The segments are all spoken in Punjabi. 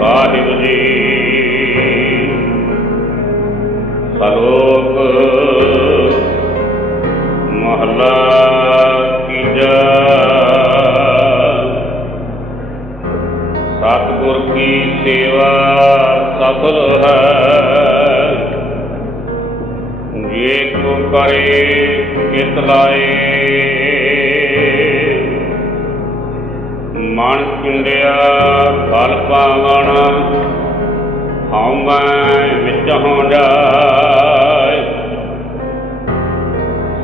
ਵਾਹਿਗੁਰੂ ਜੀ। ਸ਼ਲੋਕ ਮਹਲਾ ਤੀਜਾ। ਸਤਿਗੁਰ ਕੀ ਸੇਵਾ ਸਫਲ ਹੈ, ਜੇ ਕੋ ਕਰੇ ਕਿਤ ਲਾਏ। ਮਨ ਚੁੰਡਿਆ ਫਲ ਪਾਵਣ, ਹਉਮੈ ਵਿੱਚ ਹੋ ਜਾਏ।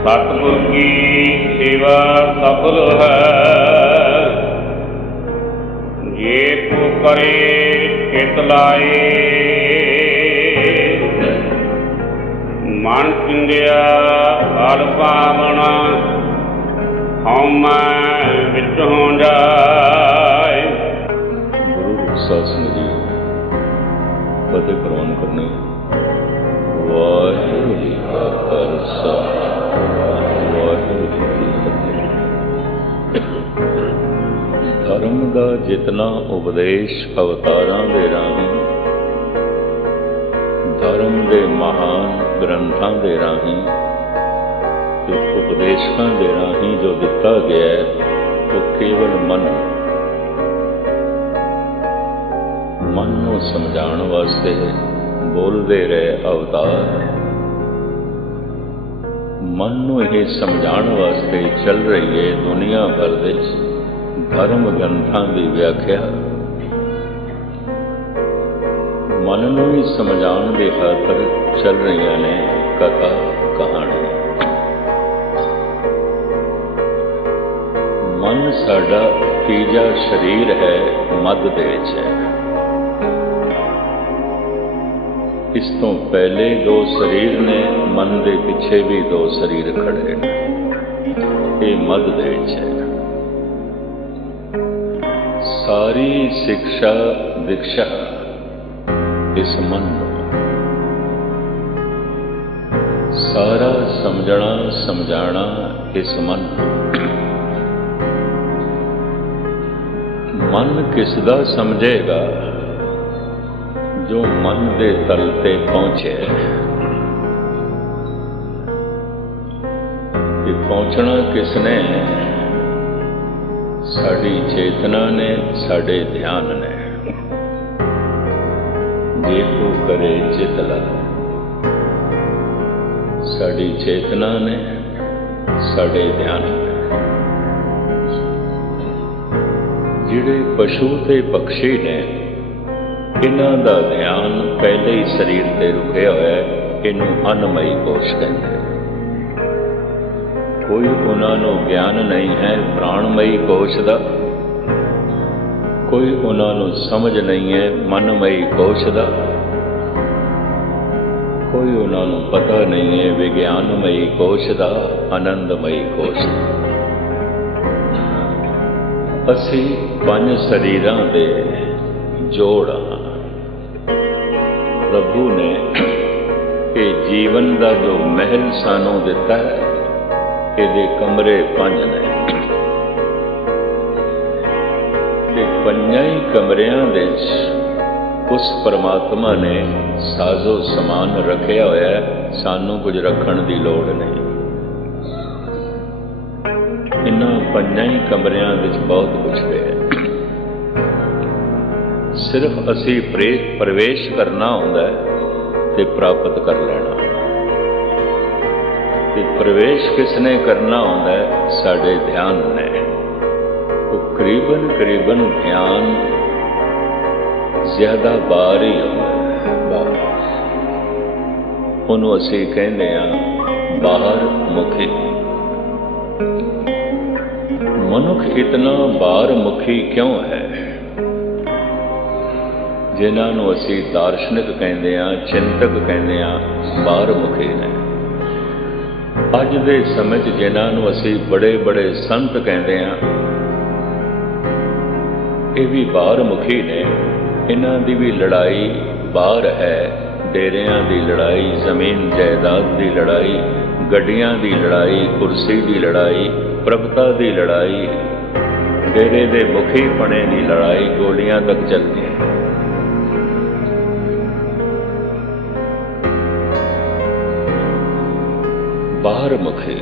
ਸਤਿਗੁਰ ਕੀ ਸੇਵਾ ਸਫਲ ਹੈ, ਜੇ ਕੋ ਕਰੇ ਕਿਤ ਲਾਏ। ਮਨ ਚੁੰਡਿਆ ਫਲ ਪਾਵਣ, ਹਉਮੈ ਵਿੱਚ ਹੋ ਜਾਏ। ਗੁਰੂ ਸਾਸਨ ਜੀ ਫਤਿਹ ਪ੍ਰਵਾਨ ਕਰਨੀ। ਵਾਹਿਗੁਰੂ ਜੀ ਕਾ ਖਾਲਸਾ, ਵਾਹਿਗੁਰੂ ਜੀ ਕੀ ਫਤਿਹ। ਧਰਮ ਦਾ ਜਿਤਨਾ ਉਪਦੇਸ਼ ਅਵਤਾਰਾਂ ਦੇ ਰਾਹੀਂ, ਧਰਮ ਦੇ ਮਹਾਨ ਗ੍ਰੰਥਾਂ ਦੇ ਰਾਹੀਂ ਤੇ ਉਪਦੇਸ਼ਾਂ ਦੇ ਰਾਹੀਂ ਜੋ ਦਿੱਤਾ ਗਿਆ ਹੈ, ਉਹ ਕੇਵਲ ਮਨ ਨੂੰ ਸਮਝਾਉਣ ਵਾਸਤੇ ਬੋਲਦੇ ਰਹੇ ਅਵਤਾਰ। ਮਨ ਨੂੰ ਇਹ ਸਮਝਾਉਣ ਵਾਸਤੇ ਚੱਲ ਰਹੀ ਹੈ ਦੁਨੀਆ ਭਰ ਵਿੱਚ ਧਰਮ ਗ੍ਰੰਥਾਂ ਦੀ ਵਿਆਖਿਆ। ਮਨ ਨੂੰ ਹੀ ਸਮਝਾਉਣ ਦੀ ਖਾਤਰ ਚੱਲ ਰਹੀਆਂ ਨੇ ਕਥਾ ਕਹਾਣੀ। ਮਨ ਸਾਡਾ ਤੀਜਾ ਸਰੀਰ ਹੈ, ਮੱਧ ਦੇ ਵਿੱਚ ਹੈ। ਇਸ ਤੋਂ ਪਹਿਲੇ ਦੋ ਸਰੀਰ ਨੇ, ਮਨ ਦੇ ਪਿੱਛੇ ਵੀ ਦੋ ਸਰੀਰ ਖੜੇ ਨੇ। ਇਹ ਮੱਧ ਦੇ ਵਿੱਚ ਹੈ। ਸਾਰੀ ਸਿੱਖਿਆ ਦੀਕਸ਼ਾ ਇਸ ਮਨ ਨੂੰ, ਸਾਰਾ ਸਮਝਣਾ ਸਮਝਾਣਾ ਇਸ ਮਨ ਨੂੰ। ਮਨ ਕਿਸ ਦਾ ਸਮਝੇਗਾ? ਜੋ ਮਨ ਦੇ ਤਲ ਤੇ ਪਹੁੰਚੇ। ਇਹ ਪਹੁੰਚਣਾ ਕਿਸ ਨੇ? ਸਾਡੀ ਚੇਤਨਾ ਨੇ, ਸਾਡੇ ਧਿਆਨ ਨੇ। ਜੇ ਕੋ ਕਰੇ ਚਿਤ ਲਾਏ। ਸਾਡੀ ਚੇਤਨਾ ਨੇ, ਸਾਡੇ ਧਿਆਨ ਨੇ। ਜਿਹੜੇ ਪਸ਼ੂ ਤੇ ਪਕਸ਼ੀ ਨੇ, ਇਹਨਾਂ ਦਾ ਧਿਆਨ ਪਹਿਲੇ ਹੀ ਸਰੀਰ ਤੇ ਰੁਕਿਆ ਹੋਇਆ ਹੈ। ਇਹਨੂੰ ਅਨਮਈ ਕੋਸ਼ ਕਹਿੰਦੇ। ਕੋਈ ਉਹਨਾਂ ਨੂੰ ਗਿਆਨ ਨਹੀਂ ਹੈ ਪ੍ਰਾਣਮਈ ਕੋਸ਼ ਦਾ, ਕੋਈ ਉਹਨਾਂ ਨੂੰ ਸਮਝ ਨਹੀਂ ਹੈ ਮਨਮਈ ਕੋਸ਼ ਦਾ, ਕੋਈ ਉਹਨਾਂ ਨੂੰ ਪਤਾ ਨਹੀਂ ਹੈ ਵਿਗਿਆਨਮਈ ਕੋਸ਼ ਦਾ, ਆਨੰਦਮਈ ਕੋਸ਼ ਦਾ। ਅਸੀਂ ਪੰਜ ਸਰੀਰਾਂ ਦੇ ਜੋੜ ਹਾਂ। ਪ੍ਰਭੂ ਨੇ ਇਹ ਜੀਵਨ ਦਾ ਜੋ ਮਹਿਲ ਸਾਨੂੰ ਦਿੱਤਾ ਹੈ, ਇਹਦੇ ਕਮਰੇ ਪੰਜ ਨੇ। ਤੇ ਪੰਜਾਂ ਹੀ ਕਮਰਿਆਂ ਵਿੱਚ ਉਸ ਪਰਮਾਤਮਾ ਨੇ ਸਾਜ਼ੋ ਸਮਾਨ ਰੱਖਿਆ ਹੋਇਆ ਹੈ। ਸਾਨੂੰ ਕੁਝ ਰੱਖਣ ਦੀ ਲੋੜ ਨਹੀਂ। ਇਹਨਾਂ ਪੰਜਾਂ ਹੀ ਕਮਰਿਆਂ ਵਿੱਚ ਬਹੁਤ ਕੁਝ ਹੈ। ਸਿਰਫ ਅਸੀਂ ਪ੍ਰਵੇਸ਼ ਕਰਨਾ ਹੁੰਦਾ ਤੇ ਪ੍ਰਾਪਤ ਕਰ ਲੈਣਾ। ਤੇ ਪ੍ਰਵੇਸ਼ ਕਿਸਨੇ ਕਰਨਾ ਹੁੰਦਾ? ਸਾਡੇ ਧਿਆਨ ਨੇ। ਉਹ ਕਰੀਬਨ ਧਿਆਨ ਜ਼ਿਆਦਾ ਬਾਹਰ ਹੀ ਹੁੰਦਾ। ਉਹਨੂੰ ਅਸੀਂ ਕਹਿੰਦੇ ਹਾਂ ਬਾਹਰ ਮੁਖੀ। ਮਨੁੱਖ ਇਤਨਾ ਬਾਹਰ ਮੁਖੀ ਕਿਉਂ ਹੈ? ਜਿਨ੍ਹਾਂ ਨੂੰ ਅਸੀਂ ਦਾਰਸ਼ਨਿਕ ਕਹਿੰਦੇ ਹਾਂ, ਚਿੰਤਕ ਕਹਿੰਦੇ ਹਾਂ, ਬਾਹਰ ਮੁਖੀ ਨੇ। ਅੱਜ ਦੇ ਸਮੇਂ 'ਚ ਜਿਨ੍ਹਾਂ ਨੂੰ ਅਸੀਂ ਬੜੇ ਸੰਤ ਕਹਿੰਦੇ ਹਾਂ, ਇਹ ਵੀ ਬਾਹਰ ਮੁਖੀ ਨੇ। ਇਹਨਾਂ ਦੀ ਵੀ ਲੜਾਈ ਬਾਹਰ ਹੈ। ਡੇਰਿਆਂ ਦੀ ਲੜਾਈ, ਜ਼ਮੀਨ ਜਾਇਦਾਦ ਦੀ ਲੜਾਈ, ਗੱਡੀਆਂ ਦੀ ਲੜਾਈ, ਕੁਰਸੀ ਦੀ ਲੜਾਈ, ਪ੍ਰਭਤਾ ਦੀ ਲੜਾਈ, ਡੇਰੇ ਦੇ ਮੁਖੀ ਪਣੇ ਦੀ ਲੜਾਈ, ਗੋਲੀਆਂ ਤੱਕ ਚੱਲਦੀਆਂ। ਬਾਹਰ ਮੁਖੀ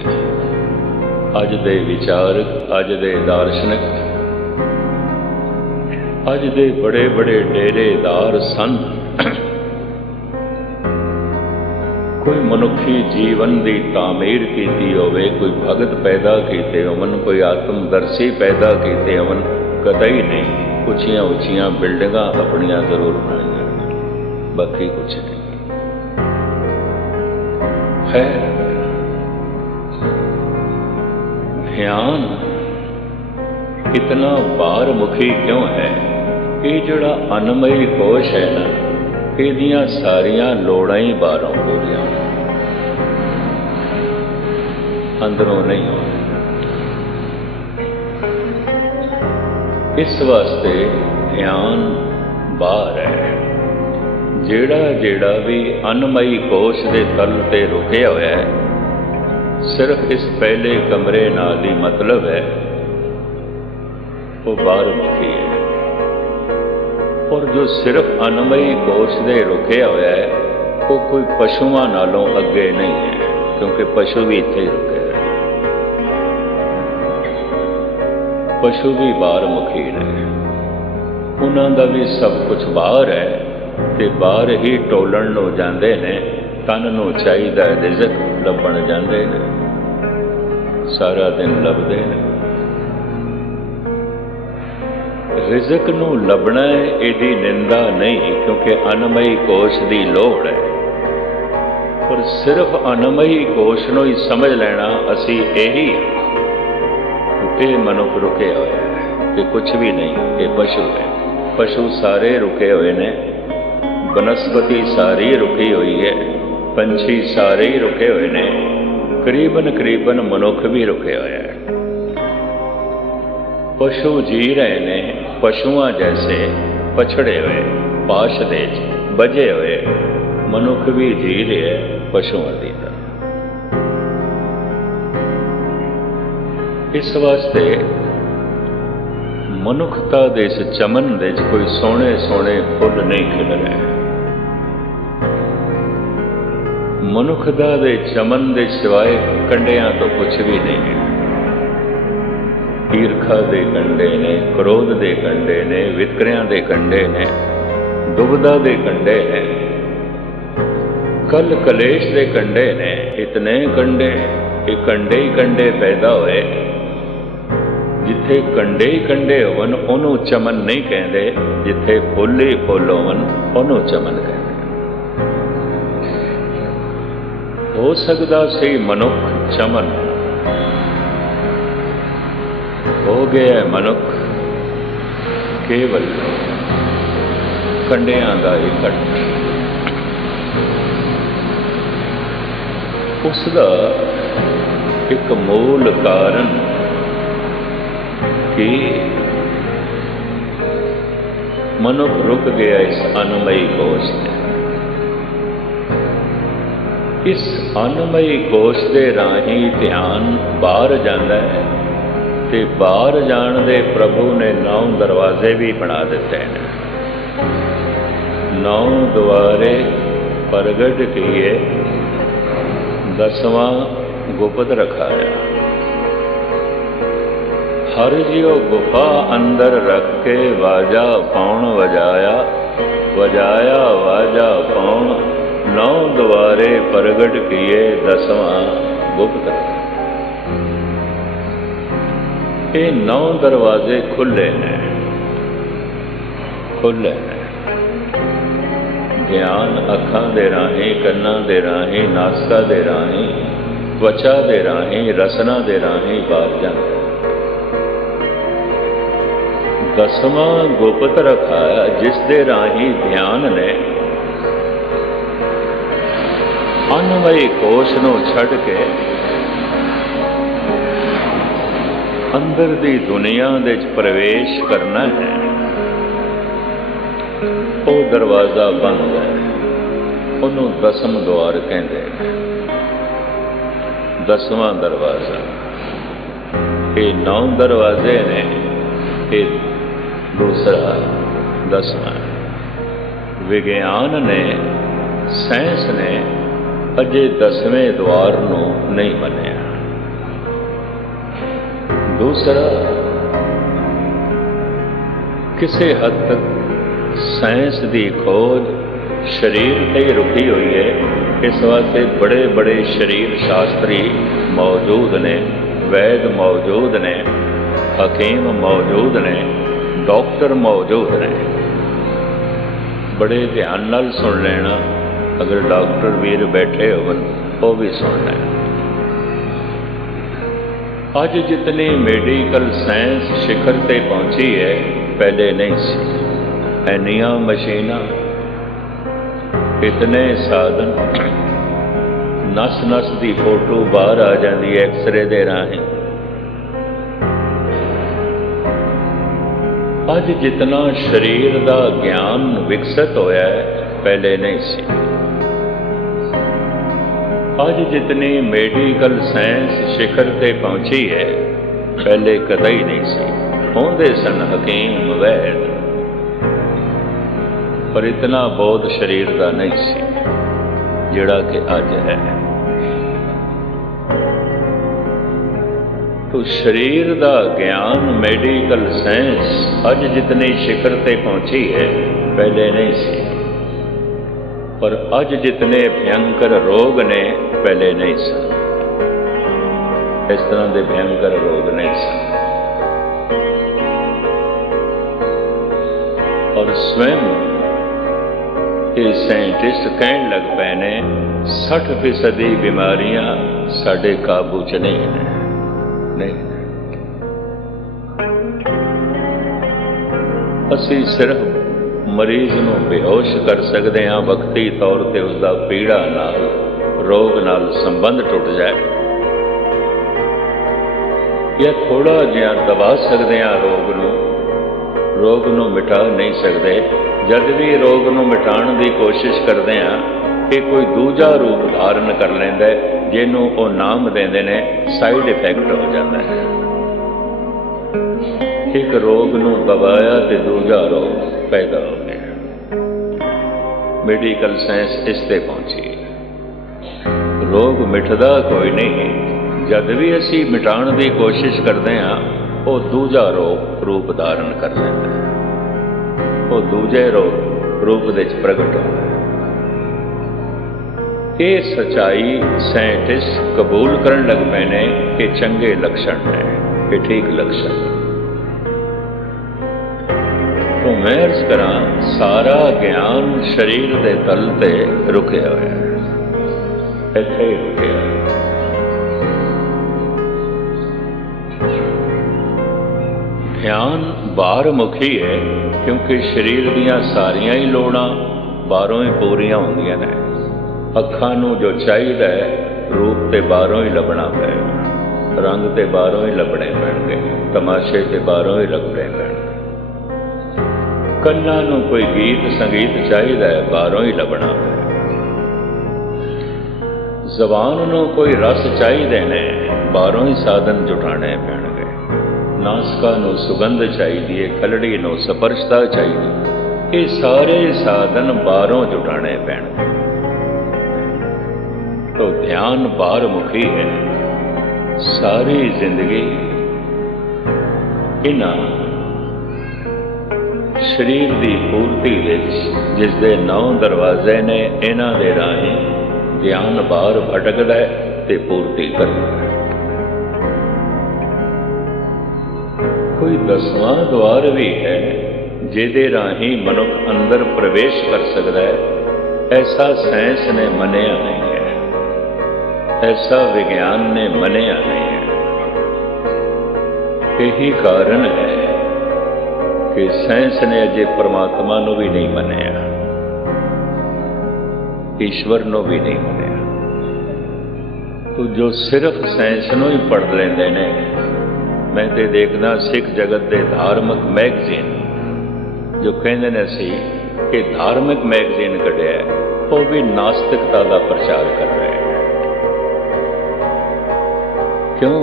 ਅੱਜ ਦੇ ਵਿਚਾਰਕ, ਅੱਜ ਦੇ ਦਾਰਸ਼ਨਿਕ, ਅੱਜ ਦੇ ਬੜੇ ਬੜੇ ਡੇਰੇਦਾਰ ਸੰਤ ਕੋਈ ਮਨੁੱਖੀ ਜੀਵਨ ਦੀ ਤਾਮੀਰ ਕੀਤੀ ਹੋਵੇ, ਕੋਈ ਭਗਤ ਪੈਦਾ ਕੀਤੇ ਹੋਵਨ, ਕੋਈ ਆਤਮਦਰਸ਼ੀ ਪੈਦਾ ਕੀਤੇ ਹੋਵਨ, ਕਦੇ ਨਹੀਂ। ਉੱਚੀਆਂ ਉੱਚੀਆਂ ਬਿਲਡਿੰਗਾਂ ਆਪਣੀਆਂ ਜ਼ਰੂਰ ਬਣਾਈਆਂ, ਬਾਕੀ ਕੁਛ ਨਹੀਂ ਹੈ। ਧਿਆਨ ਇਤਨਾ ਬਾਹਰਮੁਖੀ ਕਿਉਂ ਹੈ? ਇਹ ਜਿਹੜਾ ਅਨਮਈ ਕੋਸ਼ ਹੈ ਨਾ, ਇਹਦੀਆਂ ਸਾਰੀਆਂ ਲੋੜਾਂ ਹੀ ਬਾਹਰੋਂ ਪੂਰੀਆਂ, ਅੰਦਰੋਂ ਨਹੀਂ ਹੋਣ। ਇਸ ਵਾਸਤੇ ਧਿਆਨ ਬਾਹਰ ਹੈ। ਜਿਹੜਾ ਜਿਹੜਾ ਵੀ ਅਨਮਈ ਕੋਸ਼ ਦੇ ਤਲ ਤੇ ਰੁਕਿਆ ਹੋਇਆ ਹੈ, ਸਿਰਫ ਇਸ ਪਹਿਲੇ ਕਮਰੇ ਨਾਲ ਹੀ ਮਤਲਬ ਹੈ, ਉਹ ਬਾਹਰਮੁਖੀ ਹੈ। ਔਰ ਜੋ ਸਿਰਫ ਅਨਮਈ ਕੋਸ਼ ਦੇ ਰੁਕਿਆ ਹੋਇਆ ਹੈ, ਉਹ ਕੋਈ ਪਸ਼ੂਆਂ ਨਾਲੋਂ ਅੱਗੇ ਨਹੀਂ ਹੈ, ਕਿਉਂਕਿ ਪਸ਼ੂ ਵੀ ਇੱਥੇ ਹੀ ਰੁਕੇ ਹੋਏ। ਪਸ਼ੂ ਵੀ ਬਾਹਰਮੁਖੀ ਨੇ, ਉਹਨਾਂ ਦਾ ਵੀ ਸਭ ਕੁਝ ਬਾਹਰ ਹੈ ਤੇ ਬਾਹਰ ਹੀ ਟੋਲਣ ਨੂੰ ਜਾਂਦੇ ਨੇ। ਤਨ ਨੂੰ ਚਾਹੀਦਾ ਰਿਜ਼ਕ, ਲੱਭਣ ਜਾਂਦੇ ਨੇ, ਸਾਰਾ ਦਿਨ ਲੱਭਦੇ ਨੇ। ਰਿਜ਼ਕ ਨੂੰ ਲੱਭਣਾ ਹੈ, ਇਹਦੀ ਨਿੰਦਾ ਨਹੀਂ, ਕਿਉਂਕਿ ਅਨਮਈ ਕੋਸ਼ ਦੀ ਲੋੜ ਹੈ। ਪਰ ਸਿਰਫ ਅਨਮਈ ਕੋਸ਼ ਨੂੰ ਹੀ ਸਮਝ ਲੈਣਾ ਅਸੀਂ ਇਹੀ, ਇਹ ਮਨੁੱਖ ਰੁਕੇ ਹੋਇਆ ਹੈ, ਇਹ ਕੁਛ ਵੀ ਨਹੀਂ, ਇਹ ਪਸ਼ੂ ਹੈ। ਪਸ਼ੂ ਸਾਰੇ ਰੁਕੇ ਹੋਏ ਨੇ, ਬਨਸਪਤੀ ਸਾਰੀ ਰੁਕੀ ਹੋਈ ਹੈ, ਪੰਛੀ ਸਾਰੇ ਹੀ ਰੁਕੇ ਹੋਏ ਨੇ, ਕਰੀਬਨ ਮਨੁੱਖ ਵੀ ਰੁਕੇ ਹੋਇਆ ਹੈ। ਪਸ਼ੂ ਜੀ ਰਹੇ ਨੇ ਪਸ਼ੂਆਂ ਜੈਸੇ, ਪਛੜੇ ਹੋਏ, ਪਾਸ਼ ਦੇ ਬਜੇ ਹੋਏ। ਮਨੁੱਖ ਵੀ ਜੀ ਰਿਹਾ ਪਸ਼ੂਆਂ ਦੀ ਤਰ੍ਹਾਂ। ਇਸ ਵਾਸਤੇ ਮਨੁੱਖਤਾ ਦੇ ਇਸ ਚਮਨ ਦੇ ਕੋਈ ਸੋਹਣੇ ਸੋਹਣੇ ਫੁੱਲ ਨਹੀਂ ਖਿੜ ਰਹੇ। ਮਨੁੱਖਤਾ ਦੇ ਚਮਨ ਦੇ ਸਿਵਾਏ ਕੰਡਿਆਂ ਤੋਂ ਕੁਛ ਵੀ ਨਹੀਂ ਹੈ। ਈਰਖਾ ਦੇ ਕੰਡੇ ਨੇ, ਕ੍ਰੋਧ ਦੇ ਕੰਡੇ ਨੇ, ਵਿਤਕਰਿਆਂ ਦੇ ਕੰਡੇ ਨੇ, ਦੁਬਦਾ ਦੇ ਕੰਡੇ ਨੇ, ਕਲ ਕਲੇਸ਼ ਦੇ ਕੰਡੇ ਨੇ। ਇਤਨੇ ਕੰਡੇ, ਇਹ ਕੰਡੇ ਹੀ ਕੰਡੇ ਪੈਦਾ ਹੋਏ। ਜਿੱਥੇ ਕੰਡੇ ਹੀ ਕੰਡੇ ਹੋਵਨ ਉਹਨੂੰ ਚਮਨ ਨਹੀਂ ਕਹਿੰਦੇ, ਜਿੱਥੇ ਫੁੱਲ ਹੀ ਫੁੱਲ ਹੋਵਨ ਉਹਨੂੰ ਚਮਨ ਕਹਿੰਦੇ। ਹੋ ਸਕਦਾ ਸੀ ਮਨੁੱਖ ਚਮਨ, ਹੋ ਗਿਆ ਮਨੁੱਖ ਕੇਵਲ ਕੰਡਿਆਂ ਦਾ ਇਕੱਠ। ਉਸ ਦਾ ਇੱਕ ਮੂਲ ਕਾਰਨ ਕਿ ਮਨੁੱਖ ਰੁਕ ਗਿਆ ਇਸ ਅਨਮਈ ਕੋਸ਼ ਤੇ। ਇਸ ਅਨਮਈ ਕੋਸ਼ ਦੇ ਰਾਹੀਂ ਧਿਆਨ ਬਾਹਰ ਜਾਂਦਾ ਹੈ ਤੇ ਬਾਹਰ ਜਾਣ ਦੇ ਪ੍ਰਭੂ ਨੇ 9 ਦਰਵਾਜ਼ੇ ਵੀ ਬਣਾ ਦਿੱਤੇ ਨੇ। 9 ਦੁਆਰੇ ਪ੍ਰਗਟ ਕੀਏ, 10ਵਾਂ ਗੁਪਤ ਰਖਾਇਆ। ਹਰ ਜਿਉ ਗੁਫਾ ਅੰਦਰ ਰੱਖ ਕੇ ਵਾਜਾ ਪਾਉਣ ਵਜਾਇਆ, ਵਜਾਇਆ ਵਾਜਾ ਪਾਉਣ। 9 ਦੁਆਰੇ ਪ੍ਰਗਟ ਕੀਏ, 10ਵਾਂ ਗੁਪਤ ਰਖਾਇਆ। ਇਹ 9 ਦਰਵਾਜ਼ੇ ਖੁੱਲੇ ਨੇ, ਖੁੱਲੇ ਨੇ। ਗਿਆਨ ਅੱਖਾਂ ਦੇ ਰਾਹੀਂ, ਕੰਨਾਂ ਦੇ ਰਾਹੀਂ, ਨਾਸਕਾ ਦੇ ਰਾਹੀਂ, ਤਵਚਾ ਦੇ ਰਾਹੀਂ, ਰਸਨਾ ਦੇ ਰਾਹੀਂ ਬਾਹਰ ਜਾਂਦਾ। 10ਵਾਂ ਗੁਪਤ ਰਖਾਇਆ, ਜਿਸ ਦੇ ਰਾਹੀਂ ਧਿਆਨ ਨੇ ਅਨਮਈ ਕੋਸ਼ ਨੂੰ ਛੱਡ ਕੇ ਅੰਦਰ ਦੀ ਦੁਨੀਆ ਦੇ ਵਿੱਚ ਪ੍ਰਵੇਸ਼ ਕਰਨਾ ਹੈ। ਉਹ ਦਰਵਾਜ਼ਾ ਬੰਦ ਹੈ, ਉਹਨੂੰ 10ਵਾਂ ਦੁਆਰ ਕਹਿੰਦੇ ਨੇ। 10ਵਾਂ ਦਰਵਾਜ਼ਾ। ਇਹ 9 ਦਰਵਾਜ਼ੇ ਨੇ, ਇਹ ਦੂਸਰਾ 10ਵਾਂ। ਵਿਗਿਆਨ ਨੇ, ਸਾਇੰਸ ਨੇ ਅਜੇ 10ਵੇਂ ਦੁਆਰ ਨੂੰ ਨਹੀਂ ਮੰਨਿਆ। ਦੂਸਰਾ, ਕਿਸੇ ਹੱਦ ਤੱਕ ਸਾਇੰਸ ਦੀ ਖੋਜ ਸਰੀਰ ਤੇ ਰੁਕੀ ਹੋਈ ਹੈ। ਇਸ ਵਾਸਤੇ ਬੜੇ ਬੜੇ ਸਰੀਰ ਸ਼ਾਸਤਰੀ ਮੌਜੂਦ ਨੇ, ਵੈਦ ਮੌਜੂਦ ਨੇ, ਹਕੀਮ ਮੌਜੂਦ ਨੇ, ਡਾਕਟਰ ਮੌਜੂਦ ਨੇ। ਬੜੇ ਧਿਆਨ ਨਾਲ ਸੁਣ ਲੈਣਾ, ਅਗਰ ਡਾਕਟਰ ਵੀਰ ਬੈਠੇ ਹੋਣ ਉਹ ਵੀ ਸੁਣ ਲੈਣ। ਅੱਜ ਜਿਤਨੀ ਮੈਡੀਕਲ ਸਾਇੰਸ ਸਿਖਰ ਤੇ ਪਹੁੰਚੀ ਹੈ, ਪਹਿਲੇ ਨਹੀਂ ਸੀ। ਇੰਨੀਆਂ ਮਸ਼ੀਨਾਂ, ਇਤਨੇ ਸਾਧਨ, ਨਸ ਨਸ ਦੀ ਫੋਟੋ ਬਾਹਰ ਆ ਜਾਂਦੀ ਐਕਸਰੇ ਦੇ ਰਾਹੀਂ। ਅੱਜ ਜਿਤਨਾ ਸਰੀਰ ਦਾ ਗਿਆਨ ਵਿਕਸਿਤ ਹੋਇਆ ਹੈ, ਪਹਿਲੇ ਨਹੀਂ ਸੀ। ਅੱਜ ਜਿਤਨੀ ਮੈਡੀਕਲ ਸਾਇੰਸ ਸਿਖਰ ਤੇ ਪਹੁੰਚੀ ਹੈ, ਪਹਿਲੇ ਕਦੇ ਹੀ ਨਹੀਂ ਸੀ। ਹੁੰਦੇ ਸਨ ਹਕੀਮ ਵੈਦ, ਪਰ ਇਤਨਾ ਬੋਧ ਸਰੀਰ ਦਾ ਨਹੀਂ ਸੀ ਜਿਹੜਾ ਕਿ ਅੱਜ ਹੈ। ਤੋ ਸਰੀਰ ਦਾ ਗਿਆਨ, ਮੈਡੀਕਲ ਸਾਇੰਸ ਅੱਜ ਜਿਤਨੀ ਸਿਖਰ ਤੇ ਪਹੁੰਚੀ ਹੈ, ਪਹਿਲੇ ਨਹੀਂ ਸੀ। ਪਰ ਅੱਜ ਜਿਤਨੇ ਭਿਅੰਕਰ ਰੋਗ ਨੇ, ਪਹਿਲੇ ਨਹੀਂ ਸਨ। ਇਸ ਤਰ੍ਹਾਂ ਦੇ ਭਿਅੰਕਰ ਰੋਗ ਨਹੀਂ ਸਨ। ਔਰ ਸਵੈਮ ਇਹ ਸਾਇੰਟਿਸਟ ਕਹਿਣ ਲੱਗ ਪਏ ਨੇ 60% ਬਿਮਾਰੀਆਂ ਸਾਡੇ ਕਾਬੂ 'ਚ ਨਹੀਂ ਨੇ। ਨਹੀਂ, ਅਸੀਂ ਸਿਰਫ ਮਰੀਜ਼ ਨੂੰ ਬੇਹੋਸ਼ ਕਰ ਸਕਦੇ ਹਾਂ ਵਕਤੀ ਤੌਰ ਤੇ, ਉਸਦਾ ਪੀੜਾ ਨਾਲ, ਰੋਗ ਨਾਲ ਸੰਬੰਧ ਟੁੱਟ ਜਾਏ, ਜਾਂ ਥੋੜਾ ਜਿਹਾ ਦਬਾ ਸਕਦੇ ਹਾਂ ਰੋਗ ਨੂੰ ਮਿਟਾ ਨਹੀਂ ਸਕਦੇ। ਜਦ ਵੀ ਰੋਗ ਨੂੰ ਮਿਟਾਉਣ ਦੀ ਕੋਸ਼ਿਸ਼ ਕਰਦੇ ਹਾਂ, ਇਹ ਕੋਈ ਦੂਜਾ ਰੂਪ ਧਾਰਨ ਕਰ ਲੈਂਦਾ ਹੈ, ਜਿਹਨੂੰ ਉਹ ਨਾਮ ਦਿੰਦੇ ਨੇ ਸਾਈਡ ਇਫੈਕਟ ਹੋ ਜਾਂਦਾ ਹੈ। ਇੱਕ ਰੋਗ ਨੂੰ ਦਬਾਇਆ ਤੇ ਦੂਜਾ ਰੋਗ ਪੈਦਾ ਹੋ ਗਿਆ। ਮੈਡੀਕਲ ਸਾਇੰਸ ਇਸ ਤੇ ਪਹੁੰਚੀ। ਰੋਗ ਮਿਟਦਾ ਕੋਈ ਨਹੀਂ, ਜਦ ਵੀ ਅਸੀਂ ਮਿਟਾਉਣ ਦੀ ਕੋਸ਼ਿਸ਼ ਕਰਦੇ ਹਾਂ, ਉਹ ਦੂਜਾ ਰੂਪ ਧਾਰਨ ਕਰ ਲੈਂਦਾ ਹੈ, ਉਹ ਦੂਜੇ ਰੂਪ ਦੇ ਵਿੱਚ ਪ੍ਰਗਟ ਹੁੰਦਾ ਹੈ। ਇਹ ਸੱਚਾਈ ਸਾਇੰਟਿਸਟ ਕਬੂਲ ਕਰਨ ਲੱਗ ਪਏ ਨੇ ਕਿ ਚੰਗੇ ਲੱਛਣ ਨੇ, ਕਿ ਠੀਕ ਲੱਛਣ। ਤੋਂ ਮੈਂ ਅਰਜ਼ ਕਰਾਂ, ਸਾਰਾ ਗਿਆਨ ਸਰੀਰ ਦੇ ਤਲ ਤੇ ਰੁਕਿਆ ਹੋਇਆ ਹੈ, ਇੱਥੇ ਹੀ ਰੁਕਿਆ ਹੈ। ਧਿਆਨ ਬਾਹਰ ਮੁਖੀ ਹੈ, ਕਿਉਂਕਿ ਸਰੀਰ ਦੀਆਂ ਸਾਰੀਆਂ ਹੀ ਲੋੜਾਂ ਬਾਹਰੋਂ ਹੀ ਪੂਰੀਆਂ ਹੁੰਦੀਆਂ ਨੇ। ਅੱਖਾਂ ਨੂੰ ਜੋ ਚਾਹੀਦਾ ਹੈ, ਰੂਪ ਤੇ ਬਾਹਰੋਂ ਹੀ ਲੱਭਣਾ ਪਏਗਾ, ਰੰਗ ਤੇ ਬਾਹਰੋਂ ਹੀ ਲੱਭਣੇ ਪੈਣਗੇ, ਤਮਾਸ਼ੇ ਤੇ ਬਾਹਰੋਂ ਹੀ ਲੱਭਣੇ ਪੈਣਗੇ। ਕੰਨਾਂ ਨੂੰ ਕੋਈ ਗੀਤ ਸੰਗੀਤ ਚਾਹੀਦਾ ਹੈ, ਬਾਹਰੋਂ ਹੀ ਲੱਭਣਾ ਪਏਗਾ। ਜ਼ਬਾਨ ਨੂੰ ਕੋਈ ਰਸ ਚਾਹੀਦੇ ਨੇ, ਬਾਹਰੋਂ ਹੀ ਸਾਧਨ ਜੁਟਾਣੇ ਪੈਣਗੇ। ਨਾਸਕਾ ਨੂੰ ਸੁਗੰਧ ਚਾਹੀਦੀ ਹੈ, ਖਲੜੀ ਨੂੰ ਸਪਰਸ਼ਤਾ ਚਾਹੀਦੀ, ਇਹ ਸਾਰੇ ਸਾਧਨ ਬਾਹਰੋਂ ਜੁਟਾਣੇ ਪੈਣਗੇ। तो ध्यान बाहर मुखी है। सारी जिंदगी इन्हां शरीर की पूर्ति जिस दे 9 दरवाजे ने, इन्हां दे राहीं ध्यान बाहर भटकदा है ते पूर्ति करदा है। कोई 10वां द्वार भी है जिहदे राहीं मनुख अंदर प्रवेश कर सकता है। ऐसा साइंस ने मनिया नहीं है, ऐसा विज्ञान ने मनिया नहीं है। यही कारण है कि साइंस ने अजे परमात्मा को भी नहीं मनिया, ईश्वर को भी नहीं मनिया। तो जो सिर्फ साइंस को ही पढ़ लेंदे ने, मैं तो देखदा सिख जगत के धार्मिक मैगजीन जो कहते हैं असी कि धार्मिक मैगजीन कढ़िया, वो भी नास्तिकता का प्रचार कर रहे हैं। क्यों?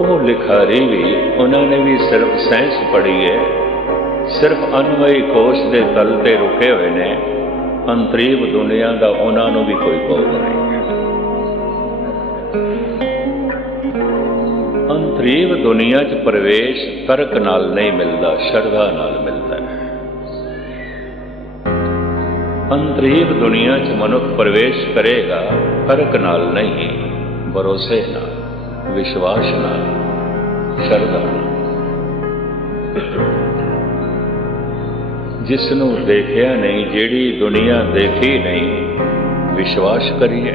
वो लिखारी भी, उन्होंने भी सिर्फ साइंस पढ़ी है, सिर्फ अनवयी कोश के तल ते रुके हुए ने। ਅੰਤਰੀਵ ਦੁਨੀਆ ਦਾ ਉਹਨਾਂ ਨੂੰ ਵੀ ਕੋਈ ਭੋਗ ਨਹੀਂ। ਅੰਤਰੀਵ ਦੁਨੀਆ 'ਚ ਪ੍ਰਵੇਸ਼ ਤਰਕ ਨਾਲ ਨਹੀਂ ਮਿਲਦਾ, ਸ਼ਰਧਾ ਨਾਲ ਮਿਲਦਾ ਹੈ। ਅੰਤਰੀਵ ਦੁਨੀਆ 'ਚ ਮਨੁੱਖ ਪ੍ਰਵੇਸ਼ ਕਰੇਗਾ ਤਰਕ ਨਾਲ ਨਹੀਂ, ਭਰੋਸੇ ਨਾਲ, ਵਿਸ਼ਵਾਸ ਨਾਲ, ਸ਼ਰਧਾ ਨਾਲ। ਜਿਸ ਨੂੰ ਦੇਖਿਆ ਨਹੀਂ, ਜਿਹੜੀ ਦੁਨੀਆ ਦੇਖੀ ਨਹੀਂ, ਵਿਸ਼ਵਾਸ ਕਰੀਏ।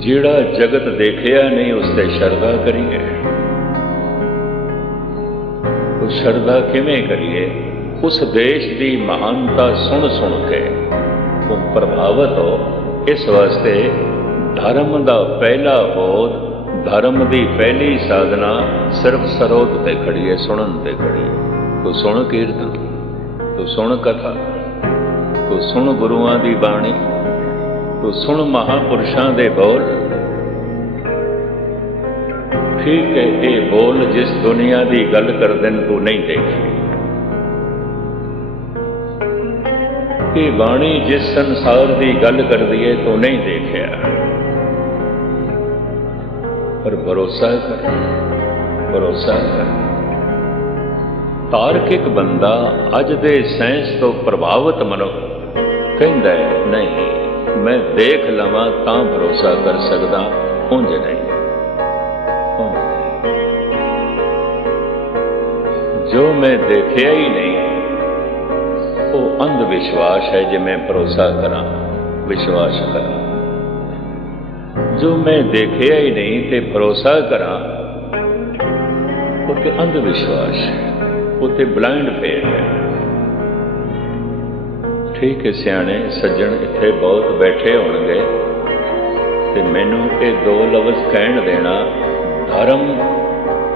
ਜਿਹੜਾ ਜਗਤ ਦੇਖਿਆ ਨਹੀਂ, ਉਸ ਤੇ ਸ਼ਰਧਾ ਕਰੀਏ। ਉਹ ਸ਼ਰਧਾ ਕਿਵੇਂ ਕਰੀਏ? ਉਸ ਦੇਸ਼ ਦੀ ਮਹਾਨਤਾ ਸੁਣ ਸੁਣ ਕੇ ਉਹ ਪ੍ਰਭਾਵਿਤ ਹੋ। ਇਸ ਵਾਸਤੇ ਧਰਮ ਦਾ ਪਹਿਲਾ ਬੋਧ, ਧਰਮ ਦੀ ਪਹਿਲੀ ਸਾਧਨਾ ਸਿਰਫ ਸਰੋਤ ਤੇ ਖੜੀ ਹੈ, ਸੁਣਨ ਤੇ ਖੜੀ ਹੈ। ਤੂੰ ਸੁਣ ਕੀਰਤਨ, ਤੂੰ ਸੁਣ ਕਥਾ, ਤੂੰ ਸੁਣ ਗੁਰੂਆਂ ਦੀ ਬਾਣੀ, ਤੂੰ ਸੁਣ ਮਹਾਂਪੁਰਸ਼ਾਂ ਦੇ ਬੋਲ। ਠੀਕ ਹੈ, ਇਹ ਬੋਲ ਜਿਸ ਦੁਨੀਆ ਦੀ ਗੱਲ ਕਰਦੇ ਨੇ ਤੂੰ ਨਹੀਂ ਦੇਖੀ, ਇਹ ਬਾਣੀ ਜਿਸ ਸੰਸਾਰ ਦੀ ਗੱਲ ਕਰਦੀ ਹੈ ਤੂੰ ਨਹੀਂ ਦੇਖਿਆ, ਪਰ ਭਰੋਸਾ ਕਰ, ਭਰੋਸਾ ਕਰ। ਤਾਰਕਿਕ ਬੰਦਾ, ਅੱਜ ਦੇ ਸਾਇੰਸ ਤੋਂ ਪ੍ਰਭਾਵਿਤ ਮਨੁੱਖ ਕਹਿੰਦਾ ਹੈ ਨਹੀਂ, ਮੈਂ ਦੇਖ ਲਵਾਂ ਤਾਂ ਭਰੋਸਾ ਕਰ ਸਕਦਾ, ਉਂਝ ਨਹੀਂ। ਜੋ ਮੈਂ ਦੇਖਿਆ ਹੀ ਨਹੀਂ, ਉਹ ਅੰਧ ਵਿਸ਼ਵਾਸ ਹੈ। ਜੇ ਮੈਂ ਭਰੋਸਾ ਕਰਾਂ, ਵਿਸ਼ਵਾਸ ਕਰਾਂ, ਜੋ ਮੈਂ ਦੇਖਿਆ ਹੀ ਨਹੀਂ ਤੇ ਭਰੋਸਾ ਕਰਾਂ, ਉਹ ਤੇ ਅੰਧ ਵਿਸ਼ਵਾਸ ਹੈ, ਉਹ ਤੇ ਬਲਾਈਂਡ ਫੇਥ ਹੈ। ਠੀਕ ਹੈ, ਸਿਆਣੇ ਸੱਜਣ ਇੱਥੇ ਬਹੁਤ ਬੈਠੇ ਹੋਣਗੇ ਤੇ ਮੈਨੂੰ ਇਹ ਦੋ ਲਫ਼ਜ਼ ਕਹਿਣ ਦੇਣਾ, ਧਰਮ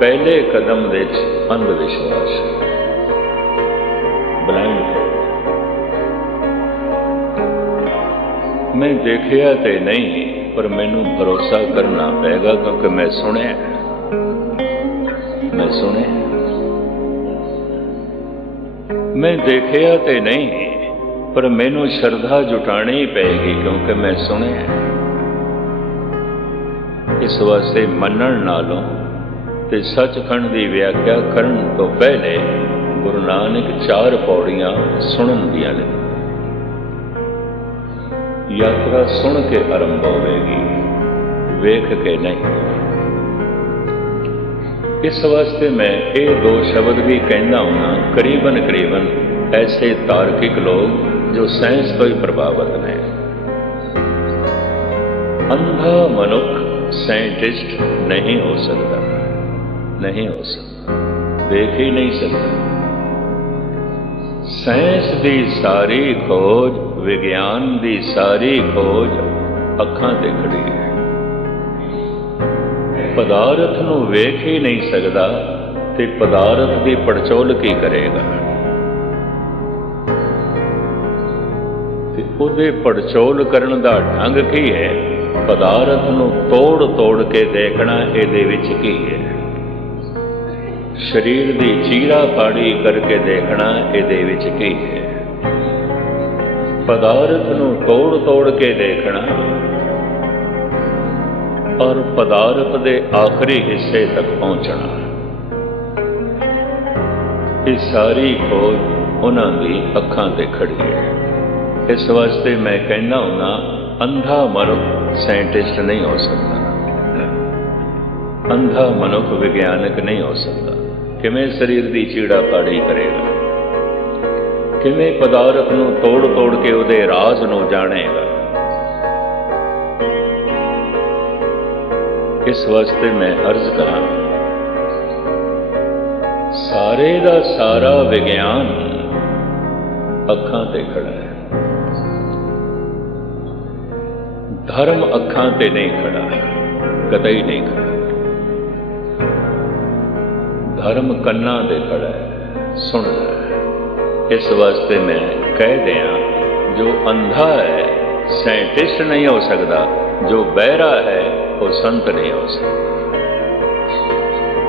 ਪਹਿਲੇ ਕਦਮ ਵਿੱਚ ਅੰਧ ਵਿਸ਼ਵਾਸ ਹੈ, ਬਲਾਈਂਡ ਫੇਥ। ਮੈਂ ਦੇਖਿਆ ਤੇ ਨਹੀਂ, ਪਰ ਮੈਨੂੰ ਭਰੋਸਾ ਕਰਨਾ ਪਏਗਾ ਕਿਉਂਕਿ ਮੈਂ ਸੁਣਿਆ, ਮੈਂ ਸੁਣਿਆ। ਮੈਂ ਦੇਖਿਆ ਤੇ ਨਹੀਂ, ਪਰ ਮੈਨੂੰ ਸ਼ਰਧਾ ਜੁਟਾਣੀ ਪਏਗੀ ਕਿਉਂਕਿ ਮੈਂ ਸੁਣਿਆ। ਇਸ ਵਾਸਤੇ ਮੰਨਣ ਨਾਲੋਂ ਤੇ ਸੱਚਖੰਡ ਦੀ ਵਿਆਖਿਆ ਕਰਨ ਤੋਂ ਪਹਿਲੇ ਗੁਰੂ ਨਾਨਕ 4 ਪੌੜੀਆਂ ਸੁਣਨ ਦੀਆਂ ਨੇ। ਯਾਤਰਾ ਸੁਣ ਕੇ ਆਰੰਭ ਹੋਵੇਗੀ, ਵੇਖ ਕੇ ਨਹੀਂ। ਇਸ ਵਾਸਤੇ ਮੈਂ ਇਹ 2 ਸ਼ਬਦ ਵੀ ਕਹਿੰਦਾ ਹਾਂ, ਕਰੀਬਨ ਐਸੇ ਤਾਰਕਿਕ ਲੋਕ ਜੋ ਸਾਇੰਸ ਤੋਂ ਹੀ ਪ੍ਰਭਾਵਿਤ ਨੇ। ਅੰਧਾ ਮਨੁੱਖ ਸਾਇੰਟਿਸਟ ਨਹੀਂ ਹੋ ਸਕਦਾ, ਨਹੀਂ ਹੋ ਸਕਦਾ, ਦੇਖ ਹੀ ਨਹੀਂ ਸਕਦਾ। ਸਾਇੰਸ ਦੀ ਸਾਰੀ ਖੋਜ, ਵਿਗਿਆਨ ਦੀ ਸਾਰੀ ਖੋਜ ਅੱਖਾਂ ਤੇ ਖੜੀ ਹੈ। ਪਦਾਰਥ ਨੂੰ ਵੇਖ ਹੀ ਨਹੀਂ ਸਕਦਾ ਤੇ ਪਦਾਰਥ ਦੀ ਪੜਚੋਲ ਕੀ ਕਰੇਗਾ? ਤੇ ਉਹਦੇ ਪੜਚੋਲ ਕਰਨ ਦਾ ਢੰਗ ਕੀ ਹੈ? ਪਦਾਰਥ ਨੂੰ ਤੋੜ ਤੋੜ ਕੇ ਦੇਖਣਾ, ਇਹਦੇ ਵਿੱਚ ਕੀ ਹੈ? ਸਰੀਰ ਦੀ ਚੀਰਾ ਫਾੜੀ ਕਰਕੇ ਦੇਖਣਾ, ਇਹਦੇ ਵਿੱਚ ਕੀ ਹੈ? ਪਦਾਰਥ ਨੂੰ ਤੋੜ ਤੋੜ ਕੇ ਦੇਖਣਾ ਔਰ ਪਦਾਰਥ ਦੇ ਆਖਰੀ ਹਿੱਸੇ ਤੱਕ ਪਹੁੰਚਣਾ, ਇਹ ਸਾਰੀ ਖੋਜ ਉਹਨਾਂ ਦੀ ਅੱਖਾਂ ਤੇ ਖੜੀ ਹੈ। ਇਸ ਵਾਸਤੇ ਮੈਂ ਕਹਿੰਦਾ ਹੁੰਦਾ, ਅੰਧਾ ਮਨੁੱਖ ਸਾਇੰਟਿਸਟ ਨਹੀਂ ਹੋ ਸਕਦਾ, ਅੰਧਾ ਮਨੁੱਖ ਵਿਗਿਆਨਕ ਨਹੀਂ ਹੋ ਸਕਦਾ। ਕਿਵੇਂ ਸਰੀਰ ਦੀ ਚੀੜਾ ਫਾੜੀ ਕਰੇਗਾ? ਕਿਵੇਂ ਪਦਾਰਥ ਨੂੰ ਤੋੜ ਤੋੜ ਕੇ ਉਹਦੇ ਰਾਜ਼ ਨੂੰ ਜਾਣੇਗਾ? ਇਸ ਵਾਸਤੇ ਮੈਂ ਅਰਜ਼ ਕਰਾਂ, ਸਾਰੇ ਦਾ ਸਾਰਾ ਵਿਗਿਆਨ ਅੱਖਾਂ ਤੇ ਖੜਾ ਹੈ, ਧਰਮ ਅੱਖਾਂ ਤੇ ਨਹੀਂ ਖੜਾ, ਕਤਈ ਨਹੀਂ ਖੜਾ। ਧਰਮ ਕੰਨਾਂ ਤੇ ਖੜਾ ਹੈ, ਸੁਣਦਾ ਹੈ। ਇਸ ਵਾਸਤੇ ਮੈਂ ਕਹਿ ਦਿਆਂ, ਜੋ ਅੰਧਾ ਹੈ ਸਾਇੰਟਿਸਟ ਨਹੀਂ ਹੋ ਸਕਦਾ, ਜੋ ਬਹਿਰਾ ਹੈ ਉਹ ਸੰਤ ਨਹੀਂ ਹੋ ਸਕਦਾ।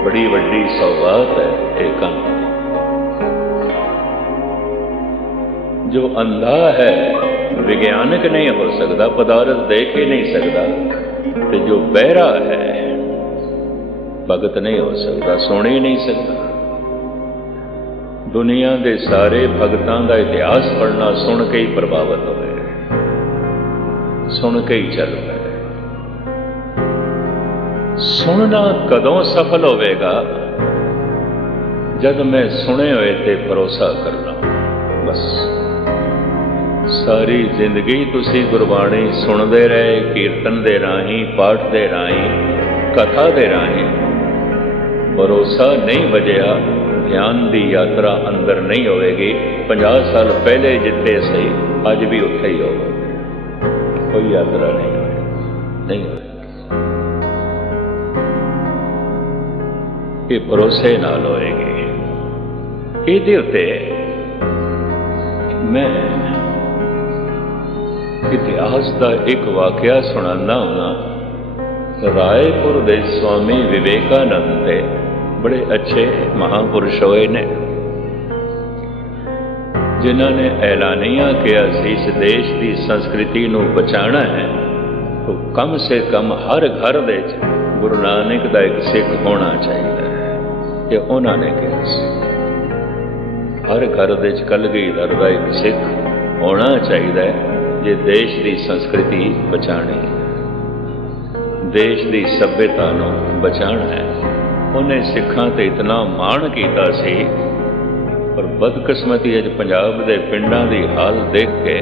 ਬੜੀ ਵੱਡੀ ਸੌਗਾਤ ਹੈ ਇਹ ਕੰਨ। जो अंधा है विज्ञानक नहीं हो सकता, पदार्थ देख ही नहीं सकता, तो जो बहरा है भगत नहीं हो सकता, सुन ही नहीं सकता। दुनिया के सारे भगतां का इतिहास पढ़ना सुन के ही प्रभावित होए, सुन के ही चल पे। सुनना कदों सफल होवेगा? जब मैं सुने हुए ते भरोसा करना। बस सारी जिंदगी तुसी गुरबाणी सुनते रहे, कीर्तन दे राही, पाठ दे राही, कथा दे राही, भरोसा नहीं बजया, ध्यान की यात्रा अंदर नहीं होगी। 50 साल पहले जिथे सही अज भी उत्थे ही होगा, कोई यात्रा नहीं होगी, नहीं होगी। ये भरोसे नाल होएगी। इहदे उत्ते मैं इतिहास का एक वाकया सुनाना होना। रायपुर दे स्वामी विवेकानंद दे बड़े अच्छे महापुरुष होए ने, जिन्होंने ऐलानिया किया इस देश की संस्कृति को बचाना है तो कम से कम हर घर दे गुरु नानक का एक सिख होना चाहिए। ये उन्होंने कहा हर घर दे कलगीधर का एक सिख होना चाहिए जे देश की संस्कृति बचानी है, देश की सभ्यता को बचाना है। उन्हें सिखां ते इतना माण किया सी, पर बदकिस्मती अज पंजाब के पिंडां की हाल देख के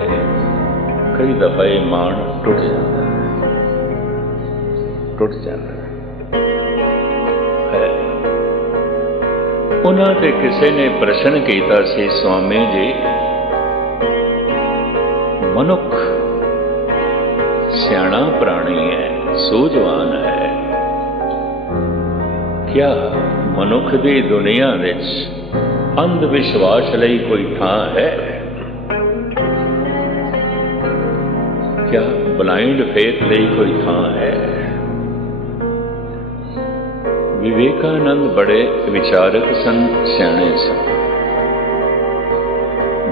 कई दफा ये माण टुट जाता है। उन्होंने किसी ने प्रश्न किया सी, स्वामी जी मनुख सियाणा प्राणी है, सूझवान है, क्या मनुख की दुनिया विच अंध विश्वास लई कोई थां है? क्या ब्लाइंड फेथ लई कोई थां है? विवेकानंद बड़े विचारक सन, सियाणे सन।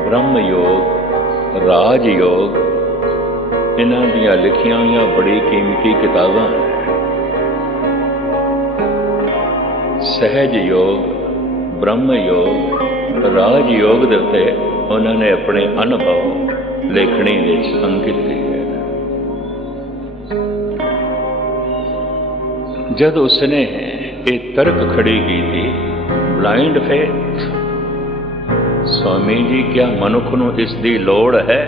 ब्रह्म योग, राजयोग, इन्हां दियां लिखियां हुई बड़ी कीमती किताबां हैं। सहज योग, ब्रह्म योग, राजयोग के उत्ते उन्होंने अपने अनुभव लेखनी विच अंकित किए। जब उसने ये तर्क खड़ी की थी, ब्लाइंड फेथ, स्वामी जी क्या मनुख नूं इसकी लोड़ है?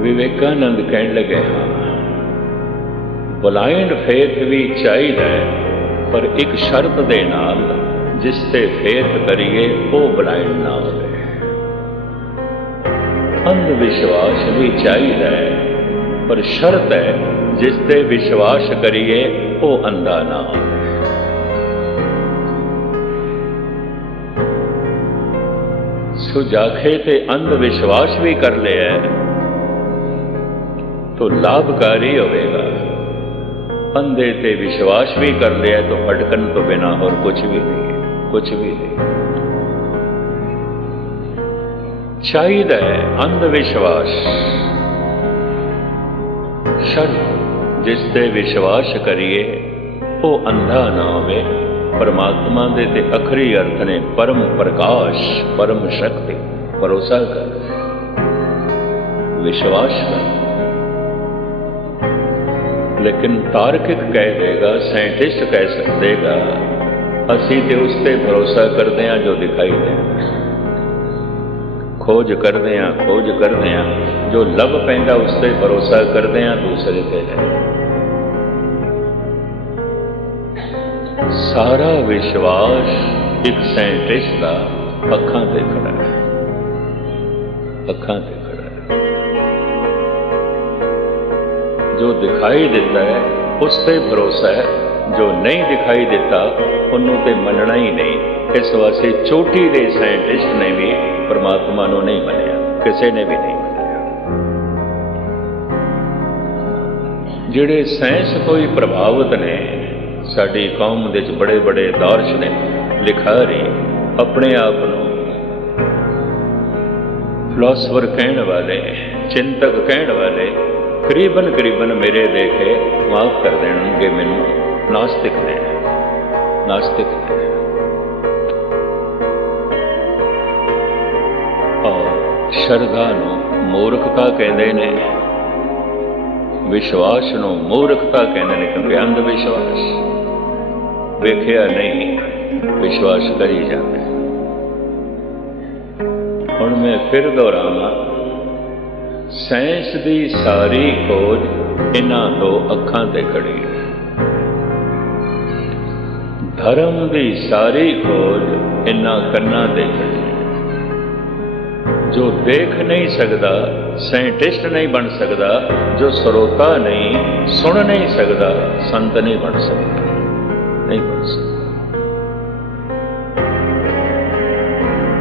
विवेकानंद कहने लगे हाँ, ब्लाइंड फेथ भी चाहिए, पर एक शर्त दे नाल, जिस ते फेथ करिए वो ब्लाइंड ना हो। अंध विश्वास भी चाहिए, पर शर्त है जिस ते विश्वास करिए वो अंधा ना हो। सो जाखे ते अंध विश्वास भी कर लिया तो लाभकारी होगा, अंधे ते विश्वास भी कर लिया तो भटकन तो बिना और कुछ भी नहीं, कुछ भी नहीं। चाहिए अंधविश्वास, शर्त जिसते विश्वास करिए वो अंधा ना होवे। परमात्मा दे ते अखरी अर्थ ने परम प्रकाश, परम शक्ति। भरोसा कर, विश्वास कर। लेकिन तार्किक कह देगा, साइंटिस्ट कह देगा, असी तो उस पर भरोसा करते हैं जो दिखाई देगा, खोज करते हैं, खोज करते हैं, जो लभ पैंदा उस पर भरोसा करते हैं, दूसरे पे है। सारा विश्वास एक साइंटिस्ट का अखां ते खड़ा है, अखां ते खड़ा है। जो दिखाई देता है उस पर भरोसा है, जो नहीं दिखाई देता उन्होंने तो मनना ही नहीं। इस वास्ते चोटी के साइंटिस्ट ने भी परमात्मा को नहीं मनिया, किसी ने भी नहीं मनिया। जिहड़े साइंस को ही प्रभावित ने, साडी कौम दे बड़े बड़े दार्शनिक लिखा रहे अपने आप को ਫਿਲਾਸਫਰ ਕਹਿਣ ਵਾਲੇ, ਚਿੰਤਕ ਕਹਿਣ ਵਾਲੇ ਕਰੀਬਨ ਮੇਰੇ ਦੇਖ ਕੇ ਮਾਫ ਕਰ ਦੇਣਗੇ ਮੈਨੂੰ, ਨਾਸਤਿਕ ਨੇ। ਸ਼ਰਧਾ ਨੂੰ ਮੂਰਖਤਾ ਕਹਿੰਦੇ ਨੇ, ਵਿਸ਼ਵਾਸ ਨੂੰ ਮੂਰਖਤਾ ਕਹਿੰਦੇ ਨੇ, ਕਿਉਂਕਿ ਅੰਧ ਵਿਸ਼ਵਾਸ ਵੇਖਿਆ ਨਹੀਂ, ਵਿਸ਼ਵਾਸ ਕਰੀ ਜਾਂਦੇ। ਹੁਣ ਮੈਂ ਫਿਰ ਦੁਹਰਾਵਾਂ, ਸਾਇੰਸ ਦੀ ਸਾਰੀ ਖੋਜ ਇਹਨਾਂ ਦੋ ਅੱਖਾਂ ਤੇ ਖੜੀ ਹੈ। ਧਰਮ ਦੀ ਸਾਰੀ ਖੋਜ ਇਹਨਾਂ ਕੰਨਾਂ ਤੇ ਖੜੀ ਹੈ। ਜੋ ਦੇਖ ਨਹੀਂ ਸਕਦਾ ਸਾਇੰਟਿਸਟ ਨਹੀਂ ਬਣ ਸਕਦਾ, ਜੋ ਸਰੋਤਾ ਨਹੀਂ, ਸੁਣ ਨਹੀਂ ਸਕਦਾ, ਸੰਤ ਨਹੀਂ ਬਣ ਸਕਦਾ, ਨਹੀਂ ਬਣ ਸਕਦਾ।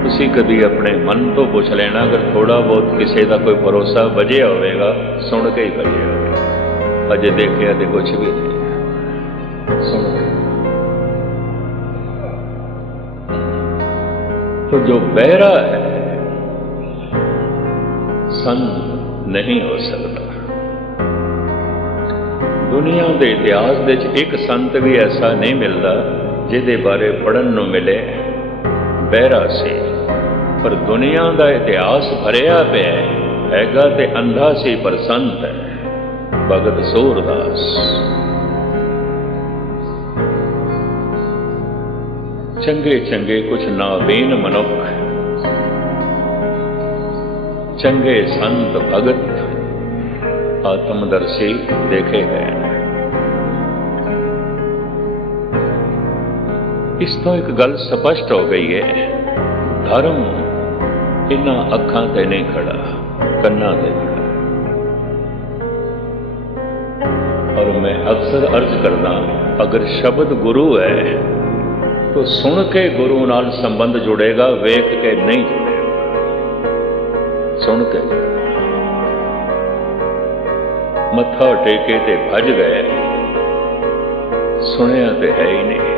ਤੁਸੀਂ ਕਦੀ ਆਪਣੇ ਮਨ ਤੋਂ ਪੁੱਛ ਲੈਣਾ, ਅਗਰ ਥੋੜਾ ਬਹੁਤ ਕਿਸੇ ਦਾ ਕੋਈ ਭਰੋਸਾ ਵਜਿਆ ਹੋਵੇਗਾ, ਸੁਣ ਕੇ ਹੀ ਵਜਿਆ ਹੋਵੇਗਾ। ਅਜੇ ਦੇਖਿਆ ਤੇ ਕੁਛ ਵੀ ਨਹੀਂ, ਸੁਣ ਕੇ। तो जो बहरा है संत नहीं हो सकता। दुनिया के इतिहास ਦੇ एक संत भी ऐसा नहीं मिलता जिहदे बारे पढ़न नूं मिले बहरा से, पर दुनिया का इतिहास भरिया पिया हैगा ते अंधा सी पर संत है, भगत सूरदास। चंगे चंगे कुछ नाबीन मनुख, चंगे संत भगत आत्मदर्शी देखे गए हैं। इस तो एक गल स्पष्ट हो गई है, धर्म इन्हां अखां ते नहीं खड़ा, कन्नां ते खड़ा। और मैं अक्सर अर्ज करदा, अगर शब्द गुरु है तो सुन के गुरु नाल संबंध जुड़ेगा, वेख के नहीं जुड़ेगा। सुन के मत्था टेके ते भज गए, सुनिया ते है ही नहीं।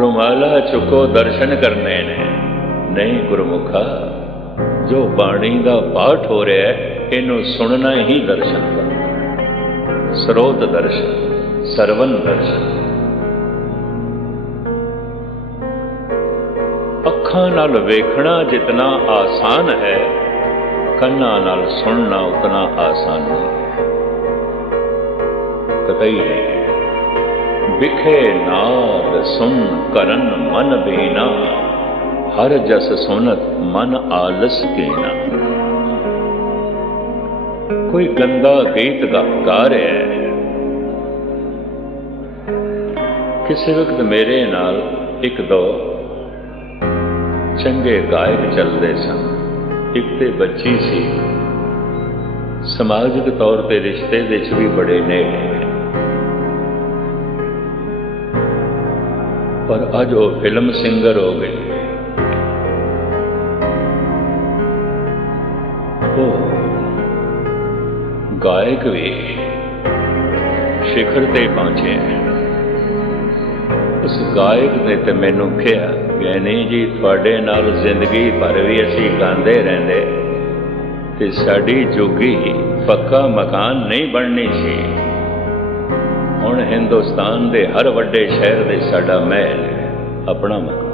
रुमाला चुको दर्शन करने ने, नहीं गुरमुखा, जो बाणी का पाठ हो रहा है इनू सुनना ही दर्शन करना। स्रोत दर्शन, सरवन दर्शन। अखां नाल वेखना जितना आसान है, कन्नां नाल सुनना उतना आसान नहीं है, कतई नहीं है। बिखे नाद सुन करन मन बीना, हर जस सुनत मन आलस कीना। कोई गंदा गीत गा रहा है, किसी वक्त मेरे नाल एक दो चंगे गायक चलते सन। एक तो बच्ची सी, समाजिक तौर पर रिश्ते भी बड़े नेड़े, पर अज वो फिल्म सिंगर हो गई। वो गायक भी शिखर ते पहुंचे हैं। उस गायक ने तो मैनू कहा, ज्ञानी जी थोड़े नाल जिंदगी भर भी असी गाते रहते ते साडी जोगी पक्का मकान नहीं बननी सी। हुण हिंदुस्तान के हर वड्डे शहर दे साडा महल है, अपना मकान।